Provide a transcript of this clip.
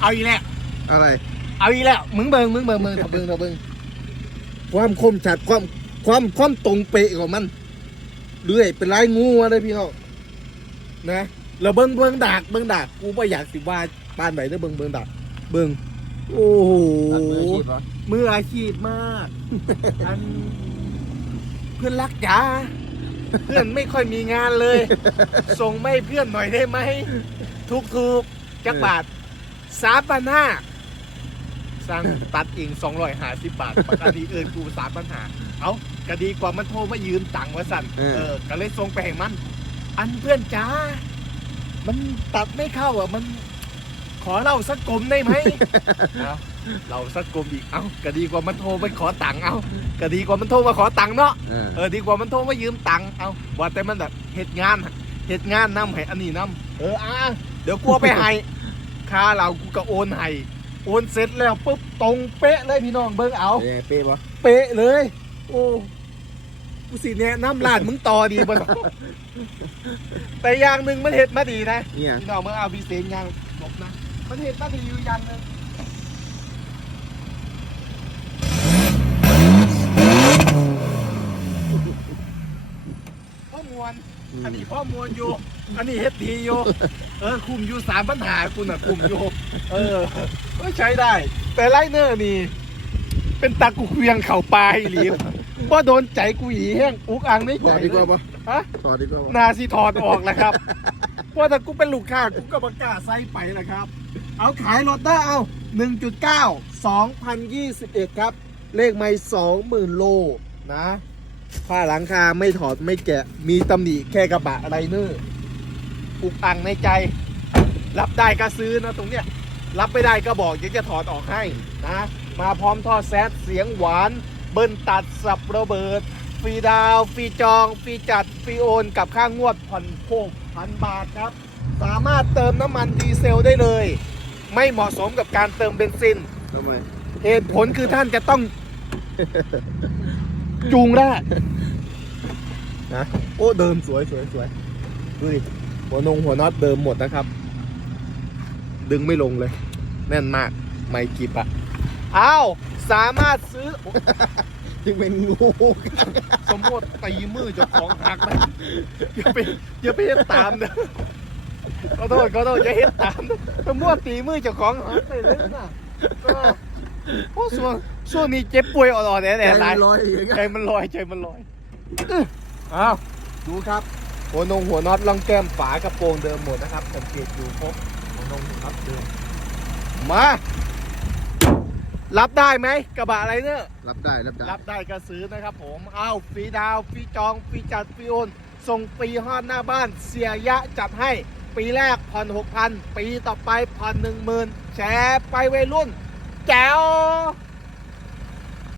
เอาอีกแล้วอะไร เอาอีกแล้วมึงเบิงมึงเบิงมึงถ้าเบิงถ้าเบิงความคมชัดความความความตรงเป๊ะของมันเรื่อยเป็นลายงูอะไรพี่น้องนะแล้วเบิงเบิงดากเบิงดากกูไม่อยากสิว่าบ้านไหนเด้อเบิงเบิงดากเบิงโอ้โหตัดมืออาชีพเหรอมืออาชีพมากอันเพื่อนรักจ๋าเพื่อนไม่ค่อยมีงานเลย ส่งไม่เพื่อนหน่อยได้ไหมทุกถูกๆจักบาท สามพันห้าสั่งตัดเองสองร้อยห้าสิบบาทปกติเอินกูสามพันห้าเอาก็ดีกว่ามันโทรมายืมตังค์ว่าสั่นเออ เออก็เลยส่งไปให้มัน อันเพื่อนจ๋ามันตัดไม่เข้าอะมัน ขอเล่าสักกลมได้ไหม เอาเราสักกลมอีก เอ้าก็ดีกว่ามันโทรไปขอตังค์เอาก็ดีกว่ามันโทรมาขอตังค์เนาะ เออ เออดีกว่ามันโทรมายืมตังค์เอาว่าแต่มันแบบเหตุงานเหตุงานนำให้อันนี้นำเอออะเดี๋ยวกลัวไปให้ ค่าเรากูก็โอนให้โอนเสร็จแล้วปุ๊บตรงเป๊ะเลยพี่น้องเบิ่งเอาเอ้ยเป๊ะปะเป๊ะเลย โอ้กูสิแนะน้ำลาดมึงต่อดีบ่เนาะแต่อย่างหนึ่งมันเห็ดมาดีนะเนี่ยพี่น้องเมื่อเอาพิเศษยังหลบนะ มันเห็นมาดีอยู่อยังหนึงพ่อมวล อันนี้พ่อมวลอยู่ อันนี้เฮ็ดดีอยู่ เออคุมอยู่สามปัญหาคุณอะคุมอยู่ เออก็ใช้ได้ แต่ไลเนอร์นี่ เป็นตากูเควียงเข่าปลายหรือว่าโดนใจกูอีแห้งอุกอังได้ถอดดีกว่าปะฮะถอดดีกว่าปะนาซีถอดออกแล้วครับเพราะถ้ากูเป็นลูกค้ากูก็บักล้าใส่ไปแล้วครับ เอาขายรถได้เอา1.9 2021 ครับ เลขไม่20,000 โลนะ ผ้าหลังคาไม่ถอดไม่แกะ มีตำหนิแค่กระบะไรเนอร์อุกอังในใจ รับได้ก็ซื้อนะตรงเนี้ย รับไม่ได้ก็บอกเดี๋ยวจะถอดออกให้นะ มาพร้อมท่อแซดเสียงหวาน เบิ้ลตัดสับระเบิดฟรีดาวน์ฟรีจองฟรีจัดฟรีโอนกับค่างวดผ่อนโคกพันบาทครับ สามารถเติมน้ำมันดีเซลได้เลย ไม่เหมาะสมกับการเติมเบนซินทำไมเหตุผลคือท่านจะต้อง จูงแรกนะโอ้เดิมสวยสวยสวยดูดิหัวนงหัวน็อตเดิมหมดนะครับ ดึงไม่ลงเลย แน่นมากไม่กิบอะอ้าวสามารถซื้อ จึงเป็นงูสมมติตีมือเจ้าของหักนะอย่าไปอย่าไปเฮ็ดตามนะขอโทษขอโทษอย่าเฮ็ดตามนะสมมติตีมือเจ้าของหักไปเลยนะเออ โอ้ส่วนช่วงนี้เจ็บป่วยอ่อนๆแน่ใจๆหลายมันลอยอย่างเงี้ยใจมันลอยใจมันลอยอื้ออ้าวดูครับ หัวนงหัวน็อตล่องแก้มฝากระโปรงเดิมหมดนะครับสังเกตอยู่ครบหัวนงหัวน็อตเดิมมา รับได้ไหมกระบะอะไรเนี่ยรับได้รับได้รับได้ก็ซื้อนะครับผมเอาฟรีดาวน์ฟรีจองฟรีจัดฟรีโอนส่งฟรีฮอดหน้าบ้านเสียยะจัดให้ปีแรกผ่อน6,000 ปีต่อไปผ่อน10,000 แชร์ไปวัยรุ่น แจ๋ว